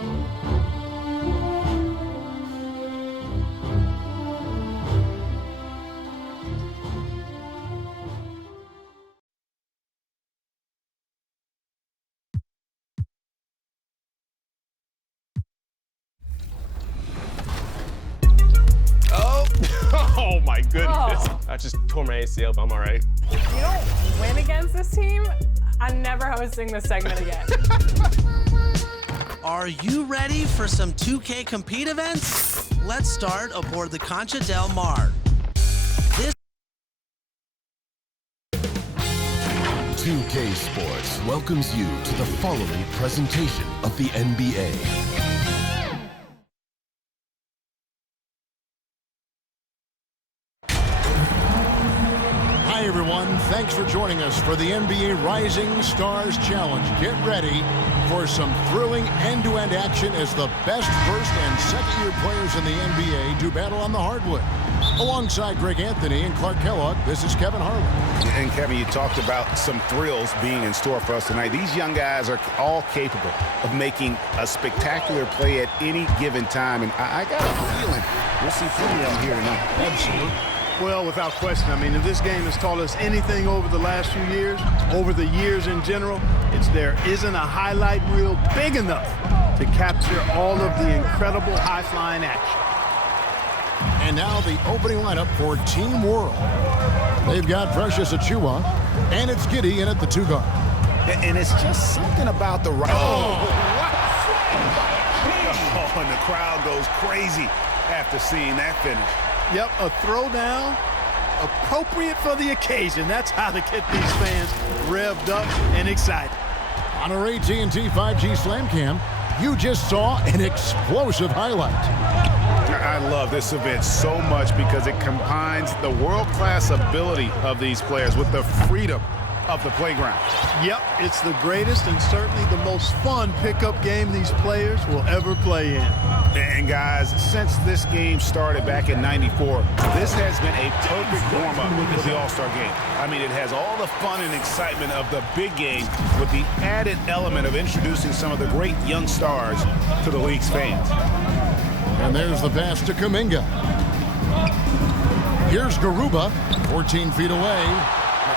Oh my goodness. Oh. I just tore my ACL, but I'm all right. If you don't win against this team, I'm never hosting this segment again. Are you ready for some 2K compete events? Let's start aboard the Concha del Mar. This 2K Sports welcomes you to the following presentation of the NBA. Hi everyone, thanks for joining us for the NBA Rising Stars Challenge. Get ready for some thrilling end-to-end action as the best first and second-year players in the NBA do battle on the hardwood. Alongside Greg Anthony and Clark Kellogg, this is Kevin Harlan. And Kevin, you talked about some thrills being in store for us tonight. These young guys are all capable of making a spectacular play at any given time, and I got a feeling we'll see plenty of them here tonight. Absolutely. Well, without question. I mean, if this game has taught us anything over the last few years, over the years in general, it's there isn't a highlight reel big enough to capture all of the incredible high-flying action. And now the opening lineup for Team World. They've got Ferocious Achua, and it's Giddy in at the 2 guard. And it's just something about the right. Oh, and the crowd goes crazy after seeing that finish. Yep, a throwdown appropriate for the occasion. That's how to get these fans revved up and excited. On our AT&T 5G Slam Cam, you just saw an explosive highlight. I love this event so much because it combines the world-class ability of these players with the freedom of the playground. Yep, it's the greatest and certainly the most fun pickup game these players will ever play in. And guys, since this game started back in '94, this has been a perfect warm-up for the All-Star game. I mean, it has all the fun and excitement of the big game with the added element of introducing some of the great young stars to the league's fans. And there's the pass to Kuminga. Here's Garuba, 14 feet away.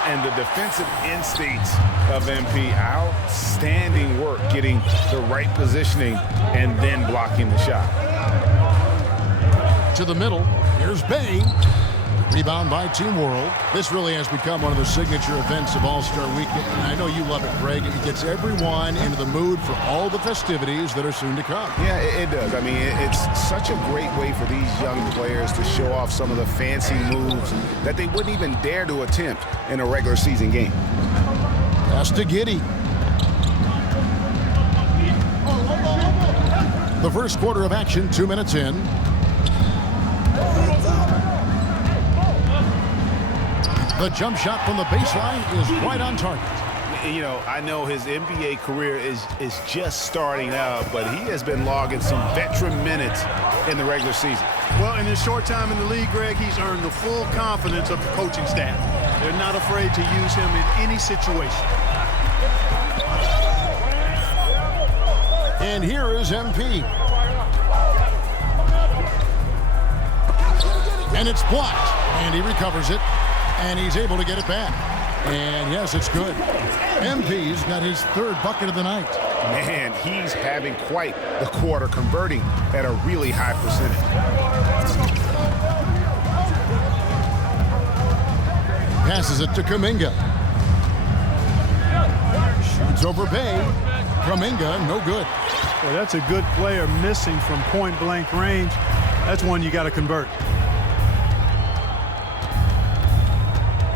And the defensive instincts of MP, outstanding work getting the right positioning and then blocking the shot. To the middle, here's Bay. Rebound by Team World. This really has become one of the signature events of All-Star Weekend. And I know you love it, Greg. It gets everyone into the mood for all the festivities that are soon to come. Yeah, it does. I mean, it's such a great way for these young players to show off some of the fancy moves that they wouldn't even dare to attempt in a regular season game. Pass to Giddy. The first quarter of action, 2 minutes in. The jump shot from the baseline is right on target. You know, I know his NBA career is just starting out, but he has been logging some veteran minutes in the regular season. Well, in his short time in the league, Greg, he's earned the full confidence of the coaching staff. They're not afraid to use him in any situation. And here is MP. And it's blocked, and he recovers it. And he's able to get it back. And yes, it's good. MP's got his third bucket of the night. Man, he's having quite the quarter, converting at a really high percentage. Passes it to Kuminga. Shoots over Bay. Kuminga, no good. Well, that's a good player missing from point-blank range. That's one you got to convert.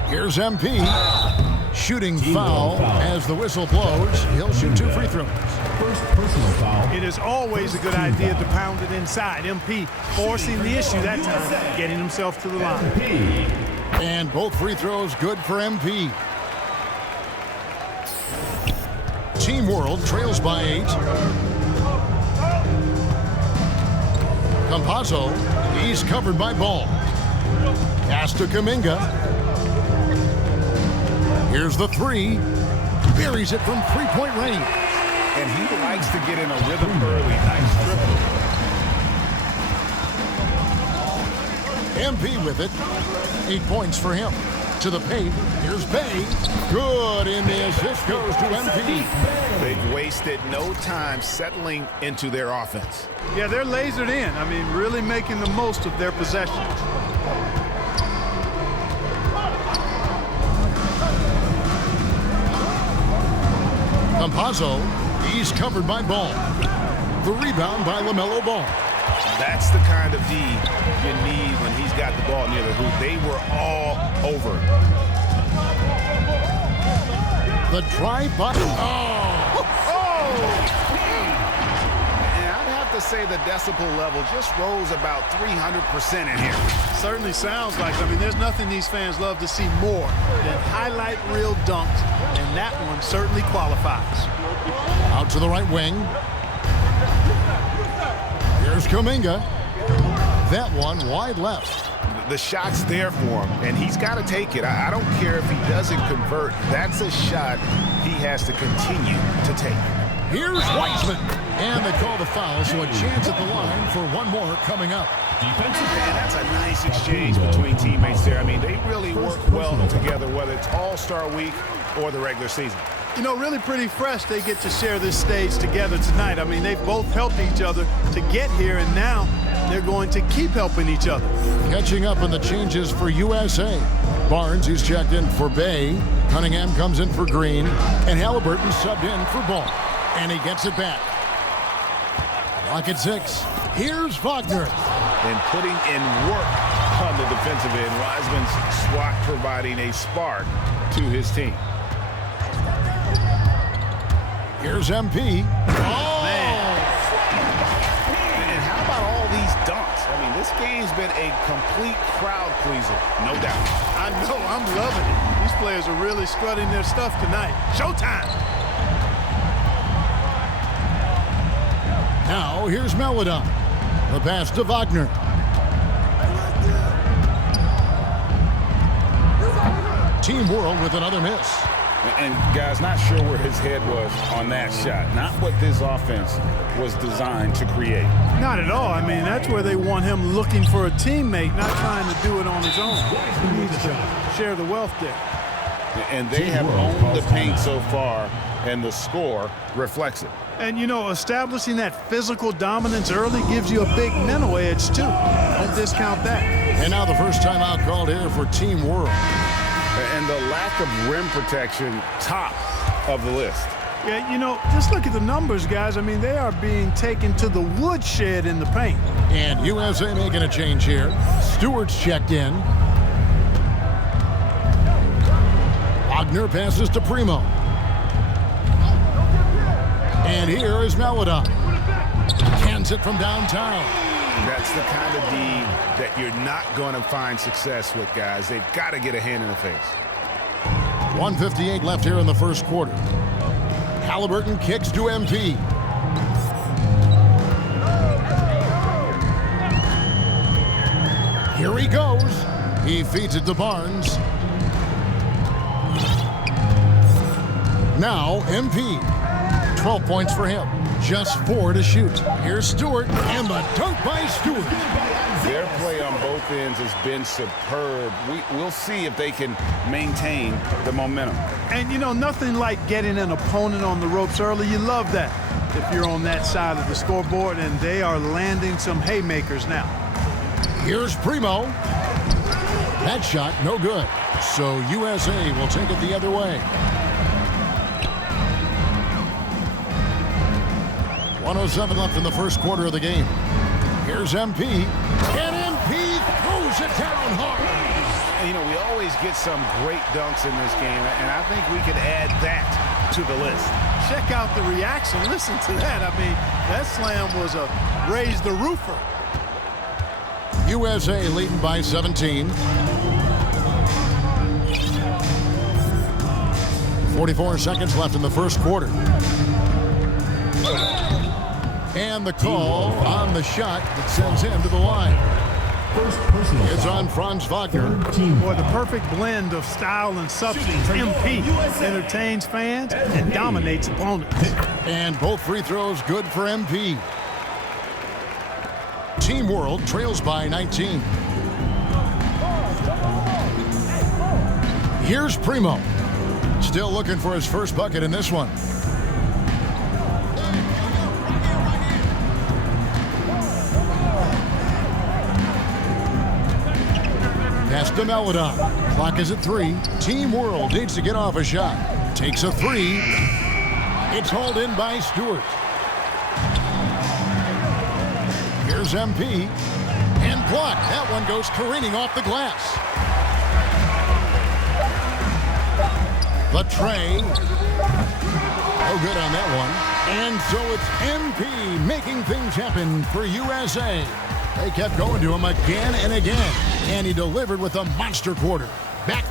Here's MP. Shooting foul as the whistle blows. He'll shoot 2 free throws. First personal foul. It is always a good idea to pound it inside. MP forcing the issue that time, getting himself to the line. And both free throws good for MP. Team World trails by 8. Campazzo, he's covered by Ball. Pass to Kuminga. Here's the 3. Buries it from 3-point range. And he likes to get in a rhythm early. Nice dribble. MP with it. 8 points for him. To the paint. Here's Bay. Good, and the assist goes to MP. They've wasted no time settling into their offense. Yeah, they're lasered in. I mean, really making the most of their possessions. Campazzo, he's covered by Ball. The rebound by LaMelo Ball. That's the kind of D you need when he's got the ball near the hoop. They were all over. The drive by. And I'd have to say the decibel level just rose about 300% in here. Certainly sounds like, I mean, there's nothing these fans love to see more than highlight reel dunks, and that one certainly qualifies. Out to the right wing. Here's Kuminga. That one wide left. The shot's there for him, and he's got to take it. I don't care if he doesn't convert. That's a shot he has to continue to take. Here's Weissman. And they call the foul, so a chance at the line for one more coming up. Man, that's a nice exchange between teammates there. I mean, they really work well together, whether it's All-Star Week or the regular season. You know, really pretty fresh they get to share this stage together tonight. I mean, they've both helped each other to get here, and now they're going to keep helping each other. Catching up on the changes for USA. Barnes, he's checked in for Bay. Cunningham comes in for Green. And Halliburton subbed in for Ball. And he gets it back. Lock at 6. Here's Wagner. And putting in work on the defensive end. Wiseman's swat providing a spark to his team. Here's MP. Oh! Man. And how about all these dunks? I mean, this game's been a complete crowd pleaser, no doubt. I know, I'm loving it. These players are really strutting their stuff tonight. Showtime! Now, here's Melodon. The pass to Wagner. Team World with another miss. And, guys, not sure where his head was on that shot. Not what this offense was designed to create. Not at all. I mean, that's where they want him looking for a teammate, not trying to do it on his own. He needs to share the wealth there. And they have owned the paint so far, and the score reflects it. And, you know, establishing that physical dominance early gives you a big mental edge, too. Don't discount that. And now the first timeout called here for Team World. And the lack of rim protection, top of the list. Yeah, you know, just look at the numbers, guys. I mean, they are being taken to the woodshed in the paint. And USA making a change here. Stewart's checked in. Wagner passes to Primo. And here is Melodon. Cans it from downtown. That's the kind of D that you're not going to find success with, guys. They've got to get a hand in the face. 1:58 left here in the first quarter. Halliburton kicks to MP. Here he goes. He feeds it to Barnes. Now MP. 12 points for him. Just 4 to shoot. Here's Stewart, and the dunk by Stewart. Their play on both ends has been superb. We'll see if they can maintain the momentum. And, you know, nothing like getting an opponent on the ropes early. You love that if you're on that side of the scoreboard, and they are landing some haymakers now. Here's Primo. That shot, no good. So USA will take it the other way. 1:07 left in the first quarter of the game. Here's MP. And MP throws it down hard. You know, we always get some great dunks in this game, and I think we could add that to the list. Check out the reaction. Listen to that. I mean, that slam was a raise the roofer. USA leading by 17. 44 seconds left in the first quarter. And the call on the shot that sends him to the line. First personal It's foul. on Franz Wagner. Team Boy, the foul. perfect blend of style and substance. MP entertains fans and dominates opponents. And both free throws good for MP. Team World trails by 19. Here's Primo. Still looking for his first bucket in this one. Pass to Melodon. Clock is at 3. Team World needs to get off a shot. Takes a 3. It's hauled in by Stewart. Here's MP. And blocked. That one goes careening off the glass. The tray. No good on that one. And so it's MP making things happen for USA. They kept going to him again and again. And he delivered with a monster quarter. Back.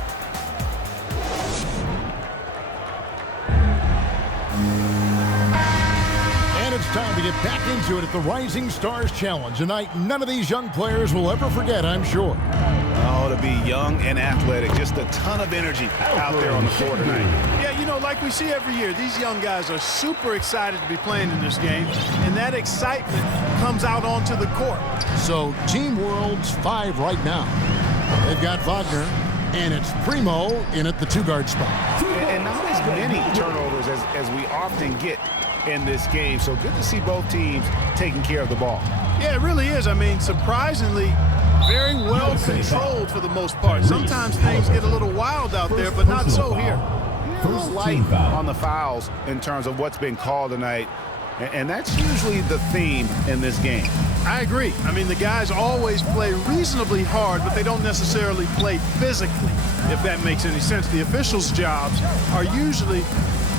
And it's time to get back into it at the Rising Stars Challenge. A night none of these young players will ever forget, I'm sure. Oh, to be young and athletic. Just a ton of energy out there on the floor tonight. Yeah, you know, like we see every year, these young guys are super excited to be playing in this game, and that excitement comes out onto the court. So Team World's 5 right now. They've got Wagner, and it's Primo in at the 2-guard spot. And not as many turnovers as we often get in this game. So good to see both teams taking care of the ball. Yeah, it really is. I mean, surprisingly, very well controlled for the most part. Sometimes things get a little wild out there, but not so here. First Light team foul. on the fouls in terms of what's been called tonight. And that's usually the theme in this game. I agree. I mean, the guys always play reasonably hard, but they don't necessarily play physically, if that makes any sense. The officials' jobs are usually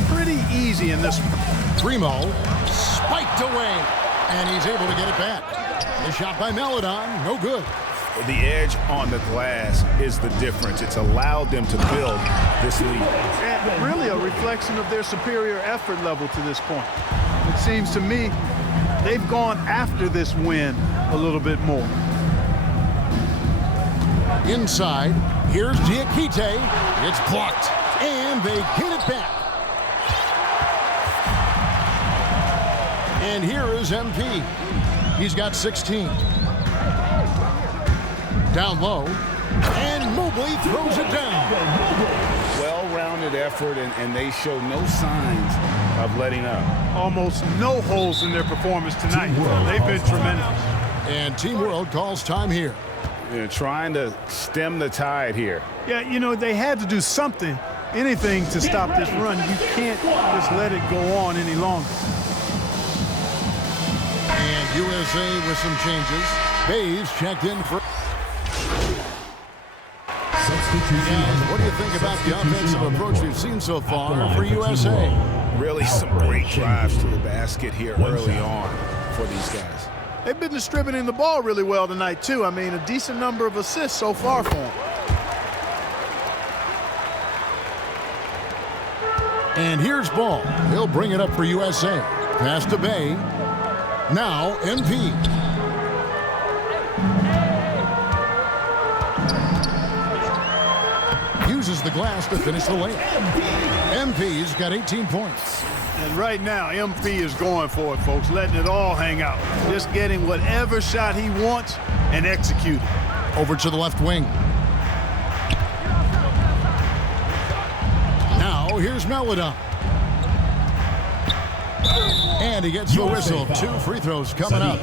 pretty easy in this one. Primo spiked away, and he's able to get it back. The shot by Melodon, no good. The edge on the glass is the difference. It's allowed them to build this lead. And really a reflection of their superior effort level to this point. It seems to me they've gone after this win a little bit more. Inside, here's Diakite. It's blocked, and they get it back. And here is MP. He's got 16. Down low, and Mobley throws it down. Well-rounded effort, and they show no signs of letting up. Almost no holes in their performance tonight. They've been tremendous. And Team World calls time here. They're trying to stem the tide here. Yeah, you know, they had to do something, anything to stop this run. You can't just let it go on any longer. And USA with some changes. Bays checked in for... And what do you think about the offensive approach we've seen so far for USA? Really some great drives to the basket here early on for these guys. They've been distributing the ball really well tonight, too. I mean, a decent number of assists so far for them. And here's Ball. He'll bring it up for USA. Pass to Bay. Now MP. Uses the glass to finish the layup. MP's got 18 points. And right now, MP is going for it, folks, letting it all hang out. Just getting whatever shot he wants and execute it. Over to the left wing. Now here's Melodon. And he gets the whistle. 2 free throws coming up.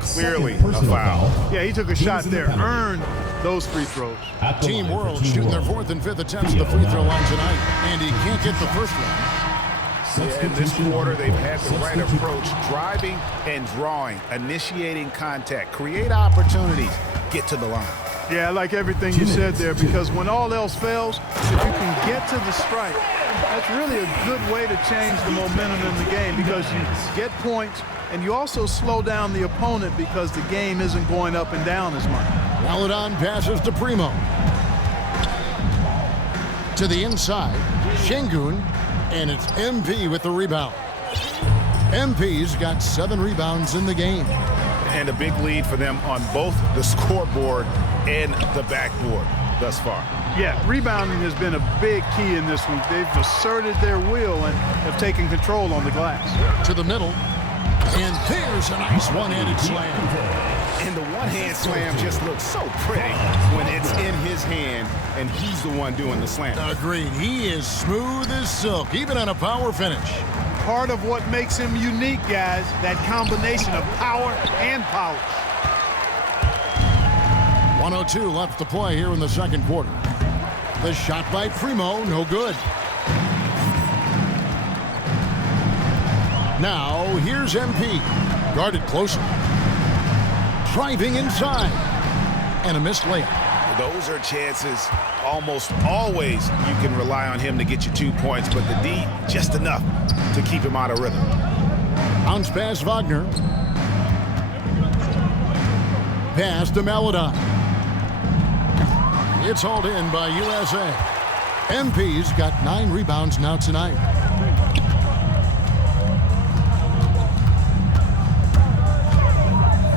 Clearly a foul. Yeah, he took a shot there, earned those free throws. Team World shooting their 4th and 5th attempts at the free throw line tonight. And he can't get the first one. In this quarter, they've had the right approach, driving and drawing, initiating contact, create opportunities, get to the line. Yeah, I like everything you said there, because when all else fails, if you can get to the strike, that's really a good way to change the momentum in the game, because you get points and you also slow down the opponent because the game isn't going up and down as much. Melodon passes to Primo. To the inside, Şengün, and it's MP with the rebound. MP's got 7 rebounds in the game. And a big lead for them on both the scoreboard and the backboard thus far. Yeah, rebounding has been a big key in this one. They've asserted their will and have taken control on the glass. To the middle. And there's a nice one-handed slam. And the one-hand slam just looks so pretty when it's in his hand and he's the one doing the slam. Agreed. He is smooth as silk, even on a power finish. Part of what makes him unique, guys, that combination of power and polish. 1:02 left to play here in the second quarter. The shot by Primo, no good. Now, here's MP. Guarded closer. Driving inside. And a missed layup. Those are chances almost always you can rely on him to get you 2 points, but the D, just enough to keep him out of rhythm. Bounce pass Wagner. Pass to Maladon. It's hauled in by USA. MP's got 9 rebounds now tonight.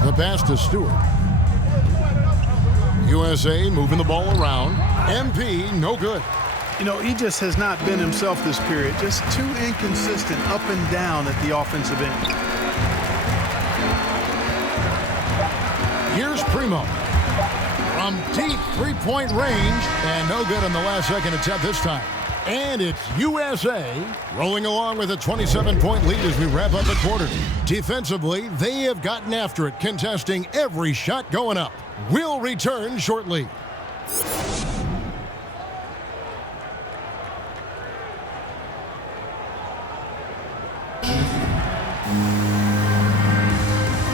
The pass to Stewart. USA moving the ball around. MP, no good. You know, he just has not been himself this period. Just too inconsistent up and down at the offensive end. Here's Primo. From deep three-point range. And no good on the last second attempt this time. And it's USA rolling along with a 27-point lead as we wrap up the quarter. Defensively, they have gotten after it, contesting every shot going up. We'll return shortly.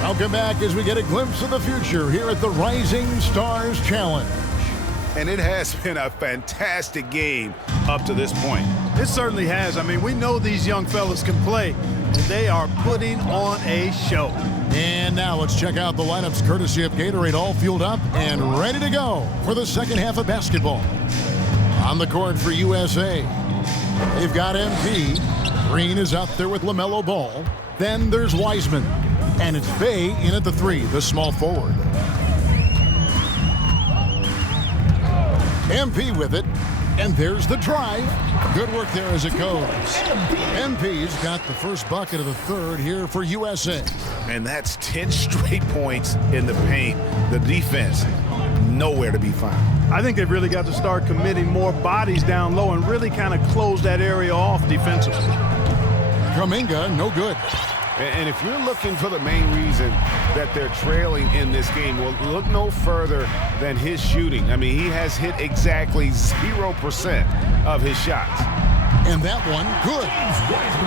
Welcome back as we get a glimpse of the future here at the Rising Stars Challenge. And it has been a fantastic game up to this point. It certainly has. I mean, we know these young fellas can play, and they are putting on a show. And now let's check out the lineups courtesy of Gatorade, all fueled up and ready to go for the second half of basketball. On the court for USA, they've got MP. Green is out there with LaMelo Ball. Then there's Wiseman. And it's Bay in at the 3, the small forward. MP with it, and there's the drive. Good work there as it goes. MP's got the first bucket of the third here for USA. And that's 10 straight points in the paint. The defense, nowhere to be found. I think they've really got to start committing more bodies down low and really kind of close that area off defensively. Kuminga, no good. And if you're looking for the main reason that they're trailing in this game, well, look no further than his shooting. I mean, he has hit exactly 0% of his shots. And that one, good.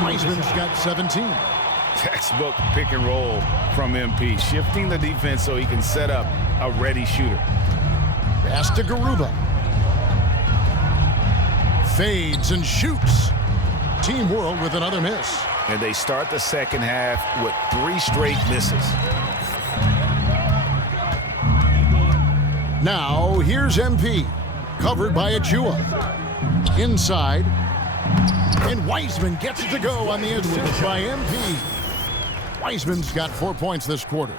Wiseman's got 17. Textbook pick and roll from MP, shifting the defense so he can set up a ready shooter. Pass to Garuba. Fades and shoots. Team World with another miss. And they start the second half with 3 straight misses. Now, here's MP. Covered by Achua. Inside. And Wiseman gets it to go on the assist by MP. Wiseman's got 4 points this quarter.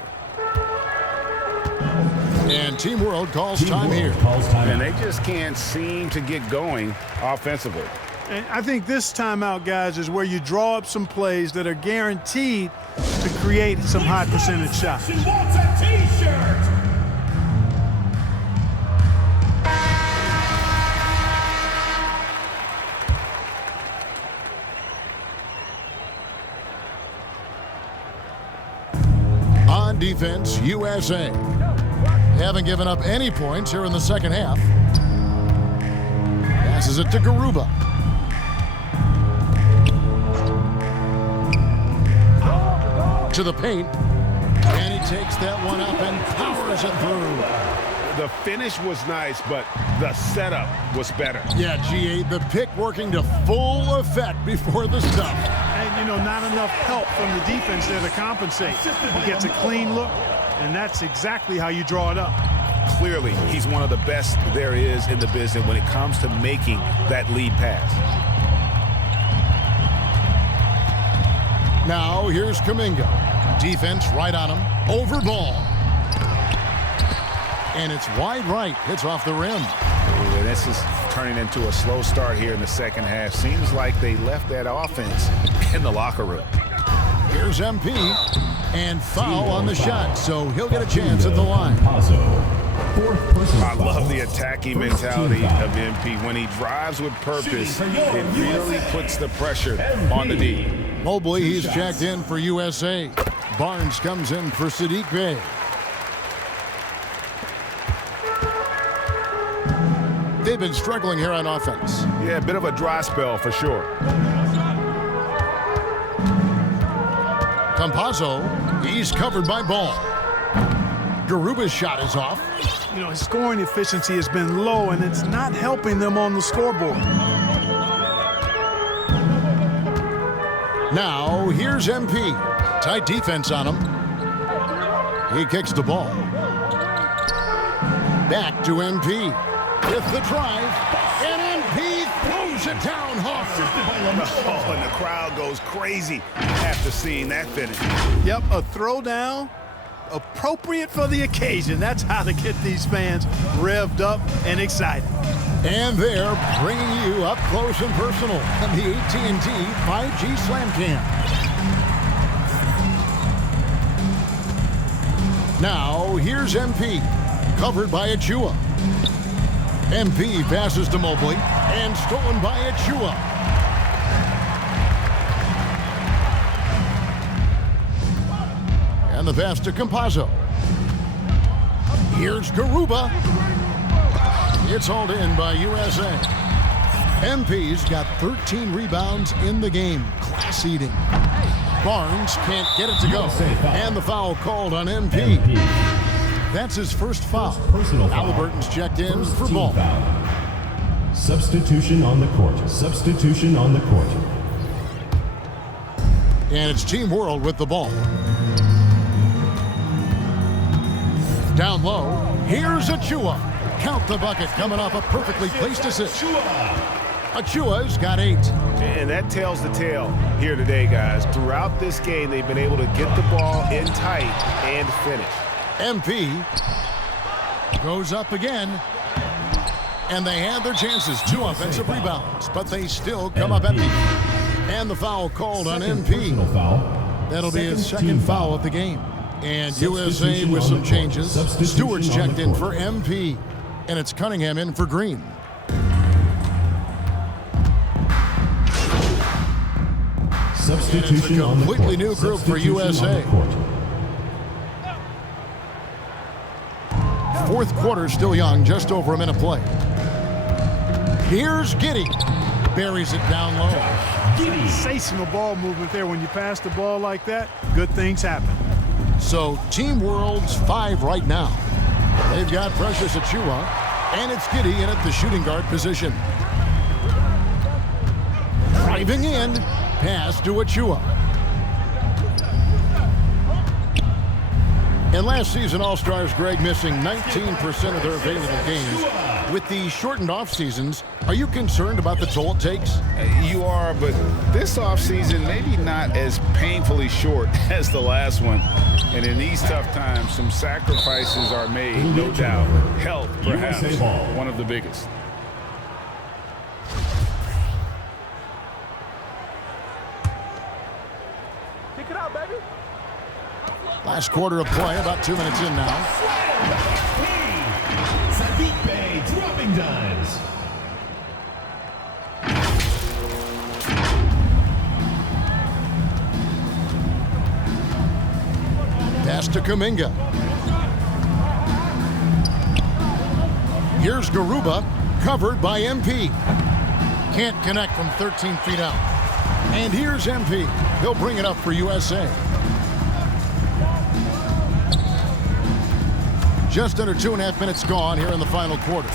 And Team World calls time here. And they just can't seem to get going offensively. And I think this timeout, guys, is where you draw up some plays that are guaranteed to create some high percentage shots. She wants a T-shirt. On defense, USA. Haven't given up any points here in the second half. Passes it to Garuba. To the paint, and he takes that one up and powers it through. The finish was nice, but the setup was better. Yeah, G8, the pick working to full effect before the stuff. And, you know, not enough help from the defense there to compensate. He gets a clean look, and that's exactly how you draw it up. Clearly, he's one of the best there is in the business when it comes to making that lead pass. Now here's Kuminga. Defense right on him. Over ball. And it's wide right. Hits off the rim. Ooh, this is turning into a slow start here in the second half. Seems like they left that offense in the locker room. Here's MP. And foul on the shot, so he'll get a chance at the line. I love the attacking mentality of MP. When he drives with purpose, it really puts the pressure on the D. Mobley, he's checked in for USA. Barnes comes in for Sadiq Bey. They've been struggling here on offense. Yeah, a bit of a dry spell for sure. Campazzo, he's covered by Ball. Garuba's shot is off. You know, his scoring efficiency has been low, and it's not helping them on the scoreboard. Now, here's MP. Tight defense on him. He kicks the ball. Back to MP. With the drive, and MP throws it down hard. Oh, and the crowd goes crazy after seeing that finish. Yep, a throwdown appropriate for the occasion. That's how to get these fans revved up and excited. And they're bringing you up close and personal on the AT&T 5G Slam Cam. Now, here's MP, covered by Achua. MP passes to Mobley, and stolen by Achua. And the pass to Campazzo. Here's Garuba. It's hauled in by USA. MP's got 13 rebounds in the game. Class eating. Barnes can't get it to go. And the foul called on MP. That's his first foul. Halliburton's checked in for Ball. Substitution on the court. Substitution on the court. And it's Team World with the ball. Down low, here's Achua. Count the bucket coming off a perfectly placed assist. Achua's got 8. And that tells the tale here today, guys. Throughout this game, they've been able to get the ball in tight and finish. MP goes up again. And they had their chances. 2 offensive rebounds, but they still come up empty. And the foul called on MP. That'll be his second foul of the game. And USA with some changes. Stewart's checked in for MP. And it's Cunningham in for Green. Substitution on the court. Completely new group for USA. Fourth quarter still young, just over a minute play. Here's Giddey. Buries it down low. Sensational ball movement there. When you pass the ball like that, good things happen. So Team World's 5 right now. They've got Precious Achua, and it's Giddey in at the shooting guard position. Driving in, pass to Achua. And last season, All-Stars Greg missing 19% of their available games. With the shortened off seasons, are you concerned about the toll it takes? You are, but this offseason maybe not as painfully short as the last one. And in these tough times, some sacrifices are made, no doubt. Health, perhaps, one of the biggest. Kick it out, baby. Last quarter of play, about 2 minutes in now. Sadiq Bey dropping dimes. Pass to Kuminga. Here's Garuba, covered by MP. Can't connect from 13 feet out. And here's MP. He'll bring it up for USA. Just under 2.5 minutes gone here in the final quarter.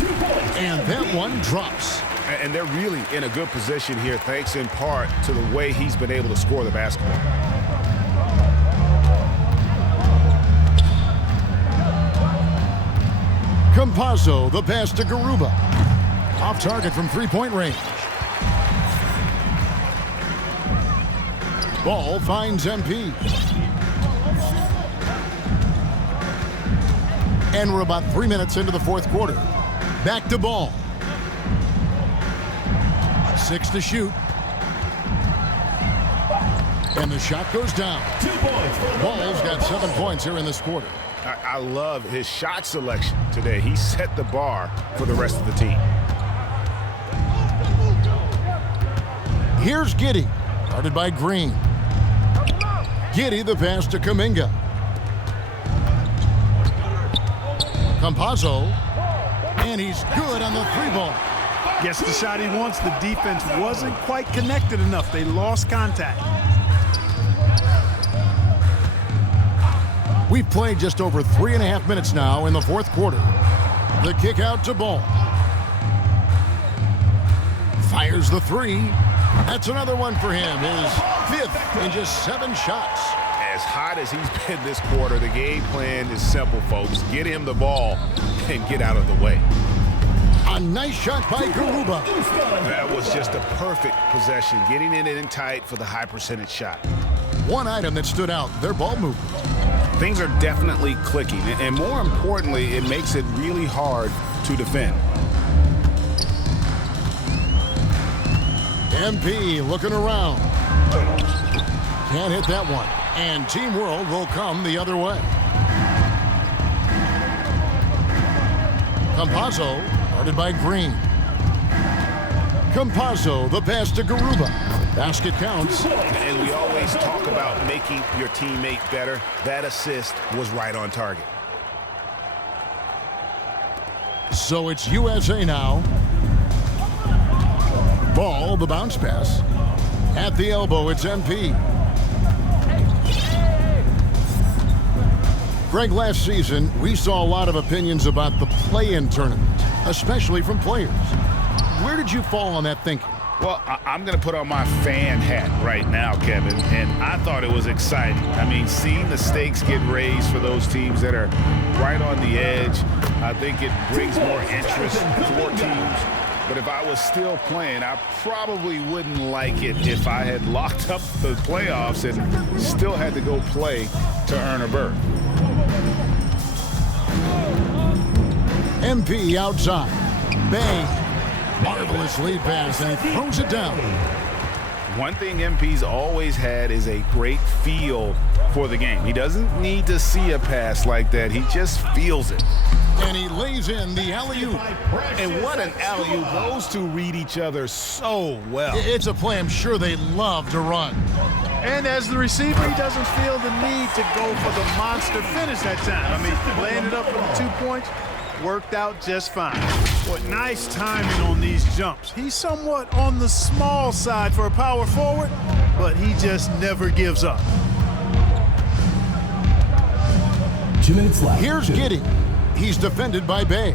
And that one drops. And they're really in a good position here, thanks in part to the way he's been able to score the basketball. Campazzo, the pass to Garuba. Off target from 3-point range. Ball finds MP. And we're about 3 minutes into the fourth quarter. Back to Ball. 6 to shoot. And the shot goes down. 2 points. Ball's got 7 points here in this quarter. I love his shot selection today. He set the bar for the rest of the team. Here's Giddey, guarded by Green. Giddey, the pass to Kuminga. Campazzo, and he's good on the 3-ball. Gets the shot he wants. The defense wasn't quite connected enough. They lost contact. We've played just over 3.5 minutes now in the fourth quarter. The kick out to Ball. Fires the 3. That's another one for him. His 5th in just 7 shots. As hot as he's been this quarter, the game plan is simple, folks. Get him the ball and get out of the way. A nice shot by Garuba. That was just a perfect possession, getting it in tight for the high percentage shot. One item that stood out, their ball movement. Things are definitely clicking, and more importantly, it makes it really hard to defend. MP looking around. Can't hit that one. And Team World will come the other way. Campazzo, guarded by Green. Campazzo, the pass to Garuba. Basket counts. And we always talk about making your teammate better. That assist was right on target. So it's USA now. Ball, the bounce pass. At the elbow, it's MP. Greg, last season, we saw a lot of opinions about the play-in tournament, especially from players. Where did you fall on that thinking? Well, I'm going to put on my fan hat right now, Kevin, and I thought it was exciting. I mean, seeing the stakes get raised for those teams that are right on the edge, I think it brings more interest for teams. But if I was still playing, I probably wouldn't like it if I had locked up the playoffs and still had to go play to earn a berth. MP outside. Bang. Marvelous lead pass, and he throws it down. One thing MP's always had is a great feel for the game. He doesn't need to see a pass like that. He just feels it. And he lays in the alley-oop. And what an alley-oop. Those two read each other so well. It's a play I'm sure they love to run. And as the receiver, he doesn't feel the need to go for the monster finish that time. I mean, laying it up with the 2 points worked out just fine. What nice timing on these jumps. He's somewhat on the small side for a power forward, but he just never gives up. 2 minutes left. Here's Giddey. He's defended by Bay.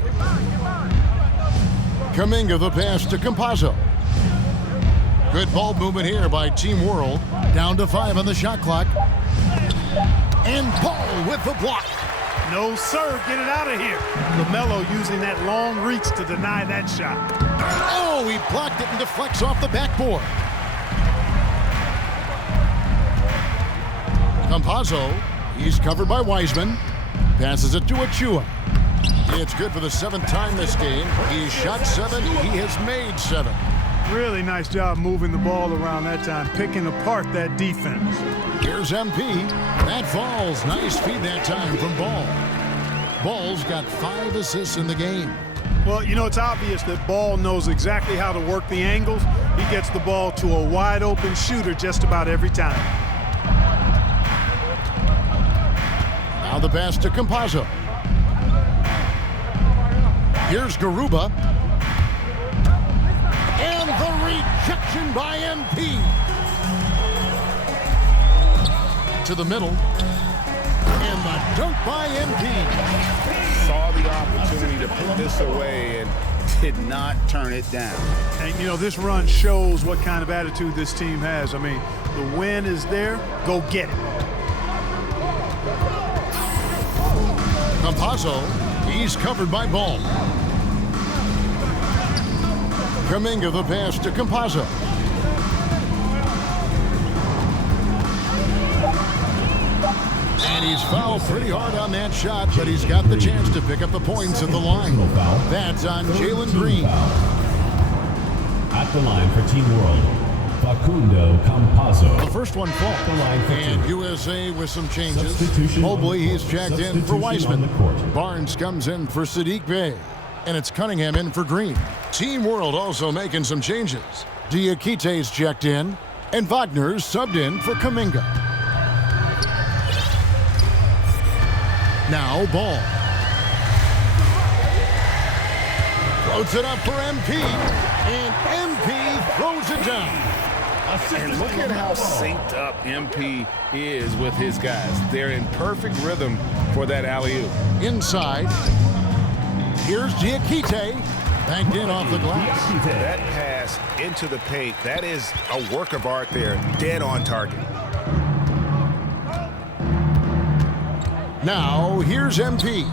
Kuminga the pass to Campazzo. Good ball movement here by Team World. Down to 5 on the shot clock. And Ball with the block. No, sir. Get it out of here. LaMelo using that long reach to deny that shot. Oh, he blocked it and deflects off the backboard. Campazzo, he's covered by Wiseman. Passes it to Achua. It's good for the 7th time this game. He's shot 7. He has made 7. Really nice job moving the ball around that time, picking apart that defense. Here's MP. That falls. Nice feed that time from Ball. Ball's got 5 assists in the game. Well, you know, it's obvious that Ball knows exactly how to work the angles. He gets the ball to a wide-open shooter just about every time. Now the pass to Campazzo. Here's Garuba. And the rejection by MP. To the middle. And the dunk by MP. Saw the opportunity to put this away and did not turn it down. And, you know, this run shows what kind of attitude this team has. I mean, the win is there. Go get it. Campazzo, he's covered by Ball. Kuminga the pass to Campazzo. And he's fouled pretty hard on that shot, but he's got the chance to pick up the points at the line. That's on Jalen Green. At the line for Team World, Facundo Campazzo. The first one falls. And USA with some changes. Substitution Mobley, he's checked in for Substitution Weisman. on the court. Barnes comes in for Sadiq Bey. And it's Cunningham in for Green. Team World also making some changes. Diakite's checked in. And Wagner's subbed in for Kuminga. Now Ball. Floats it up for MP. And MP throws it down. And look at how synced up MP is with his guys. They're in perfect rhythm for that alley-oop. Inside. Here's Diakite. Banked in off the glass. That pass into the paint, that is a work of art there. Dead on target. Now, here's MP.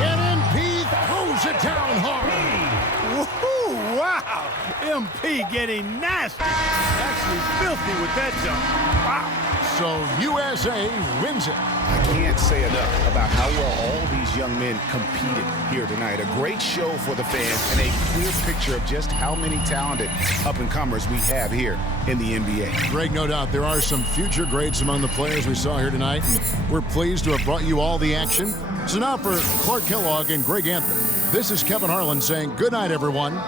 And MP throws it down hard. Woohoo! Wow! MP getting nasty. Actually filthy with that jump. Wow. So USA wins it. I can't say enough about how well all these young men competed here tonight. A great show for the fans and a clear picture of just how many talented up-and-comers we have here in the NBA. Greg, no doubt there are some future greats among the players we saw here tonight, and we're pleased to have brought you all the action. So now for Clark Kellogg and Greg Anthony, this is Kevin Harlan saying good night, everyone.